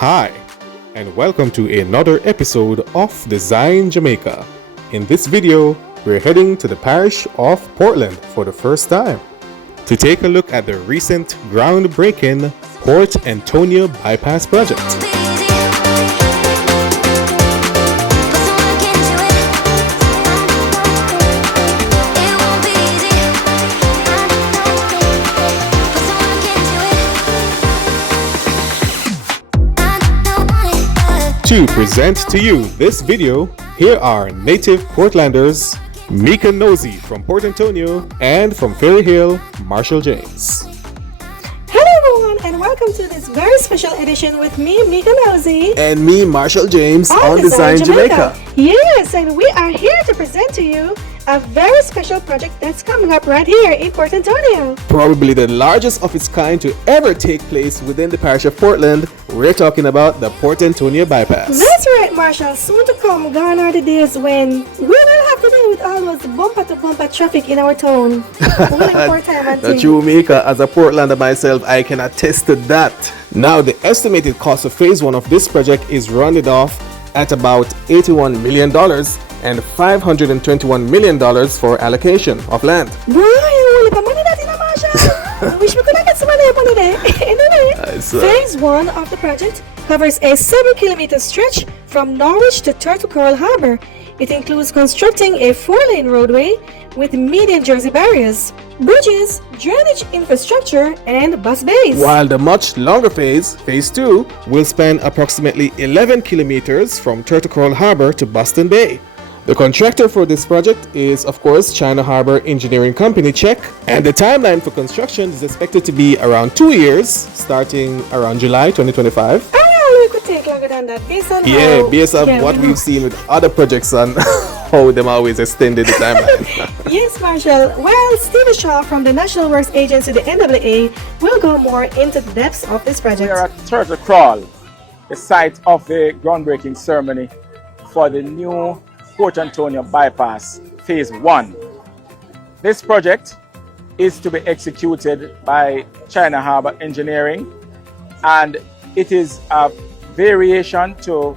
Hi, and welcome to another episode of Design Jamaica. In this video, we're heading to the parish of Portland for the first time to take a look at the recent groundbreaking Port Antonio Bypass project. To present to you this video, here are native Portlanders, Mika Nosey from Port Antonio, and from Ferry Hill, Marshall James. Hello everyone, and welcome to this very special edition with me, Mika Nosey, and me, Marshall James, on Design Jamaica. Yes, and we are here to present to you a very special project that's coming up right here in Port Antonio. Probably the largest of its kind to ever take place within the parish of Portland. We're talking about the Port Antonio Bypass. That's right, Marshall. Soon to come, gone are the days when we will have to deal with all those bumper-to-bumper traffic in our town. That's true, Mika. As a Portlander myself, I can attest to that. Now, the estimated cost of phase 1 of this project is rounded off at about $81 million and $521 million for allocation of land. I wish we could have got some money there. Anyway, phase 1 of the project covers a 7-kilometer stretch from Norwich to Turtle Coral Harbour. It includes constructing a 4-lane roadway with median Jersey barriers, bridges, drainage infrastructure, and bus bays. While the much longer phase 2, will span approximately 11 kilometers from Turtle Coral Harbour to Boston Bay. The contractor for this project is, of course, China Harbour Engineering Company, CHEC, and the timeline for construction is expected to be around 2 years, starting around July 2025. It could take longer than that, based on what we've seen with other projects and how them always extended the timeline. Yes, Marshall. Well, Steve Shaw from the National Works Agency, the NWA, will go more into the depths of this project. We are at Turtle Crawl, the site of the groundbreaking ceremony for the new Port Antonio Bypass Phase 1. This project is to be executed by China Harbour Engineering, and it is a variation to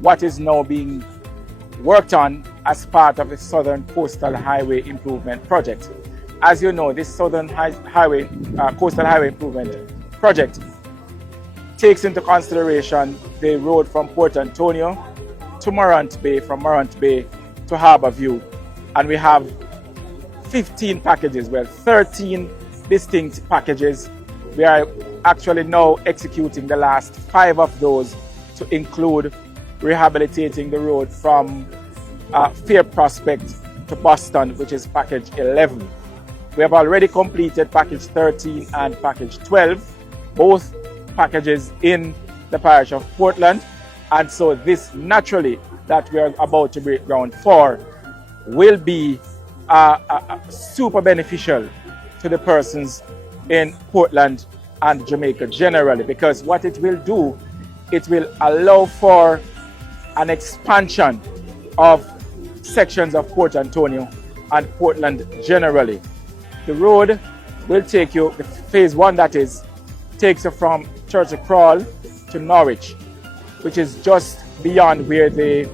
what is now being worked on as part of the Southern Coastal Highway Improvement Project. As you know, this Southern Coastal Highway Improvement Project takes into consideration the road from Port Antonio to Morant Bay, from Morant Bay to Harbour View, and we have 15 packages, 13 distinct packages. We are actually now executing the last 5 of those, to include rehabilitating the road from Fair Prospect to Boston, which is package 11. We have already completed package 13 and package 12, both packages in the parish of Portland. And so this, naturally, that we are about to break ground for, will be super beneficial to the persons in Portland and Jamaica generally, because what it will do, it will allow for an expansion of sections of Port Antonio and Portland generally. The road will take you, the phase 1 that is, takes you from Turtle Crawl to Norwich, which is just beyond where the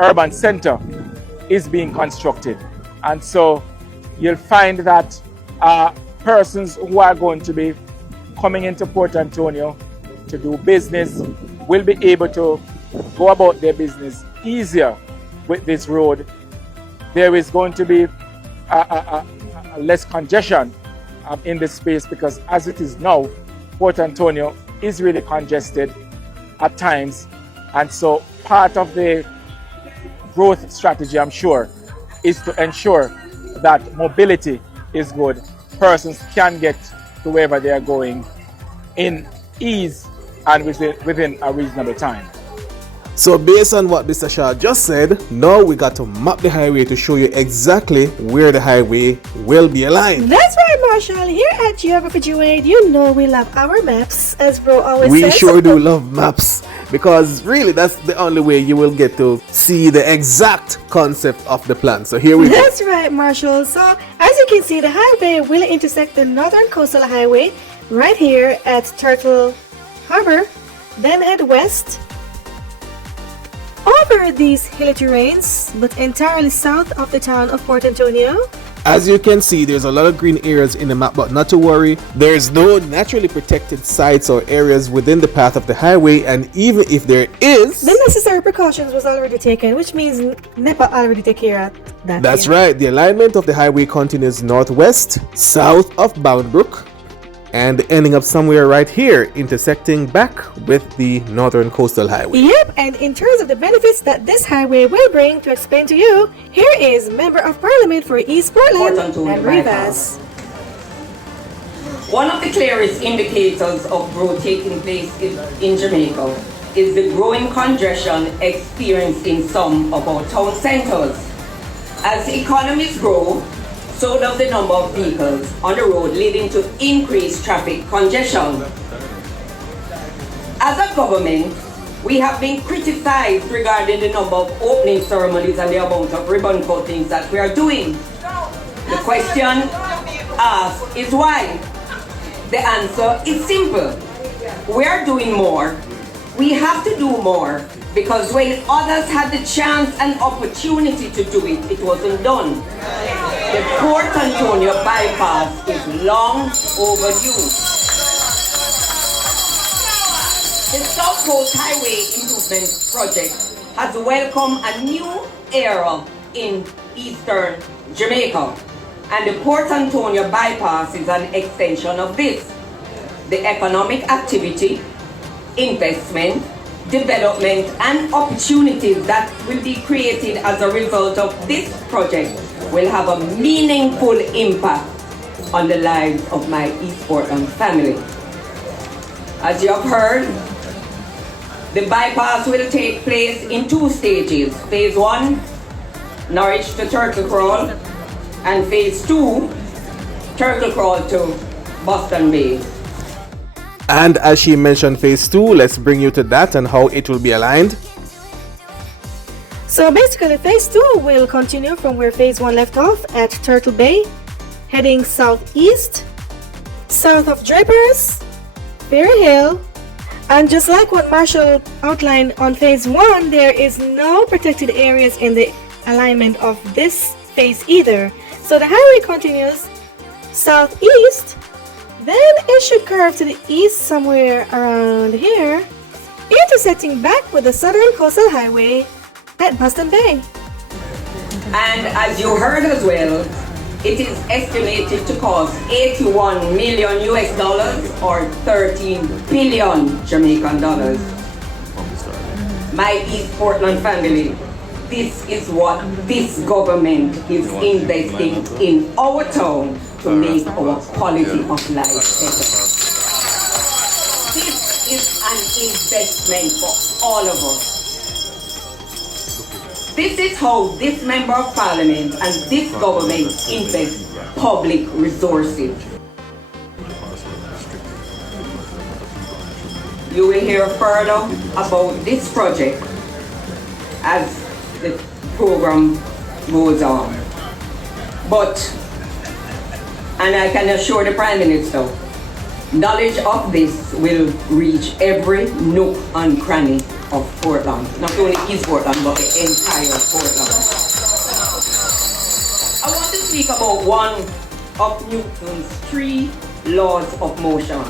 urban center is being constructed. And so you'll find that persons who are going to be coming into Port Antonio to do business will be able to go about their business easier with this road. There is going to be less congestion in this space, because as it is now, Port Antonio is really congested at times. And so part of the growth strategy, I'm sure, is to ensure that mobility is good. Persons can get to wherever they are going in ease and within a reasonable time. So based on what Mr. Shaw just said, now we got to map the highway to show you exactly where the highway will be aligned. That's right, Marshall. Here at Geography G-Wade, you know we love our maps, as bro always says. We sure do love maps, because really that's the only way you will get to see the exact concept of the plan. So here we go. That's right, Marshall. So as you can see, the highway will intersect the Northern Coastal Highway right here at Turtle Harbour then head west over these hilly terrains, but entirely south of the town of Port Antonio. As you can see, there's a lot of green areas in the map, but not to worry, there's no naturally protected sites or areas within the path of the highway, and even if there is, the necessary precautions was already taken, which means NEPA already take care of that. That's right. The alignment of the highway continues northwest, south of Bound Brook, and ending up somewhere right here, intersecting back with the Northern Coastal Highway. Yep, and in terms of the benefits that this highway will bring, to explain to you, here is Member of Parliament for East Portland, and Rivas. One of the clearest indicators of growth taking place in Jamaica is the growing congestion experienced in some of our town centers. As economies grow, so does the number of vehicles on the road, leading to increased traffic congestion. As a government, we have been criticized regarding the number of opening ceremonies and the amount of ribbon cuttings that we are doing. The question asked is why? The answer is simple. We are doing more. We have to do more, because when others had the chance and opportunity to do it, it wasn't done. The Port Antonio bypass is long overdue. The South Coast Highway Improvement Project has welcomed a new era in eastern Jamaica, and the Port Antonio bypass is an extension of this. The economic activity, investment, development, and opportunities that will be created as a result of this project will have a meaningful impact on the lives of my East Portland family. As you have heard, the bypass will take place in 2 stages. Phase 1, Norwich to Turtle Crawl, and Phase 2, Turtle Crawl to Boston Bay. And as she mentioned phase 2, let's bring you to that and how it will be aligned. So basically, phase 2 will continue from where phase 1 left off at Turtle Bay, heading southeast, south of Drapers, Ferry Hill, and just like what Marshall outlined on phase 1, there is no protected areas in the alignment of this phase either. So the highway continues southeast, then it should curve to the east somewhere around here, intersecting back with the Southern Coastal Highway at Boston Bay. And as you heard as well, it is estimated to cost 81 million US dollars or 13 billion Jamaican dollars. My East Portland family, this is what this government is investing in our town to make our quality of life better. This is an investment for all of us. This is how this Member of Parliament and this government invest public resources. You will hear further about this project as the program goes on. And I can assure the Prime Minister, knowledge of this will reach every nook and cranny of Portland. Not only East Portland, but the entire Portland. I want to speak about one of Newton's 3 laws of motion.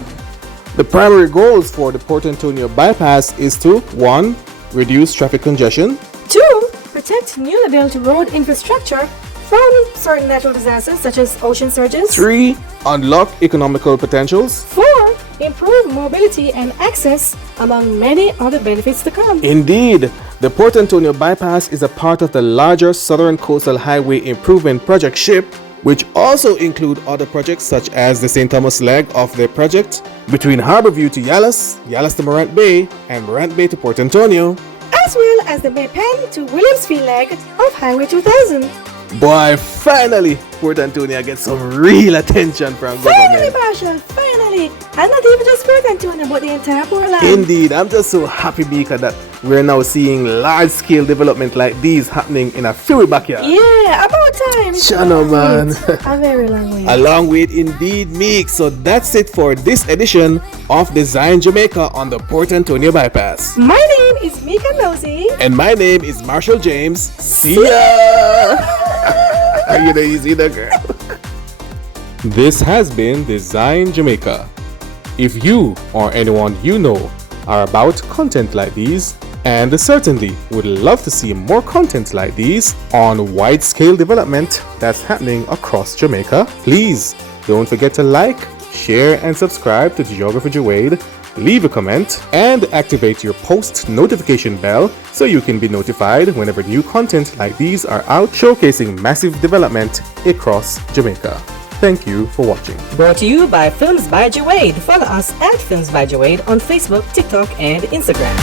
The primary goals for the Port Antonio bypass is to 1. Reduce traffic congestion, 2. Protect newly built road infrastructure from certain natural disasters such as ocean surges. 3. Unlock economical potentials, 4. Improve mobility and access, among many other benefits to come. Indeed, the Port Antonio bypass is a part of the larger Southern Coastal Highway Improvement Project SCHIP, which also include other projects such as the St. Thomas leg of the project between Harborview to Yallas, Yallas to Morant Bay, and Morant Bay to Port Antonio, as well as the Bay Pen to Williamsfield leg of Highway 2000. Boy, finally, Port Antonio gets some real attention from Finally, government. Marshall, finally! And not even just Port Antonio, but the entire Portland. Indeed, I'm just so happy because that we're now seeing large-scale development like these happening in a few backyard. Yeah, about time. It's China, a long man. wait. A very long way. A long wait indeed, Meek. So that's it for this edition of Design Jamaica on the Port Antonio Bypass. My name is Mika Nosey. And my name is Marshall James. See ya! You know, easy the girl. This has been Design Jamaica. If you or anyone you know are about content like these, and certainly would love to see more content like these on wide-scale development that's happening across Jamaica, please don't forget to like, share, and subscribe to Geography Jawade, leave a comment, and activate your post notification bell so you can be notified whenever new content like these are out showcasing massive development across Jamaica. Thank you for watching. Brought to you by Films by Jawade. Follow us at Films by Jawade on Facebook, TikTok, and Instagram.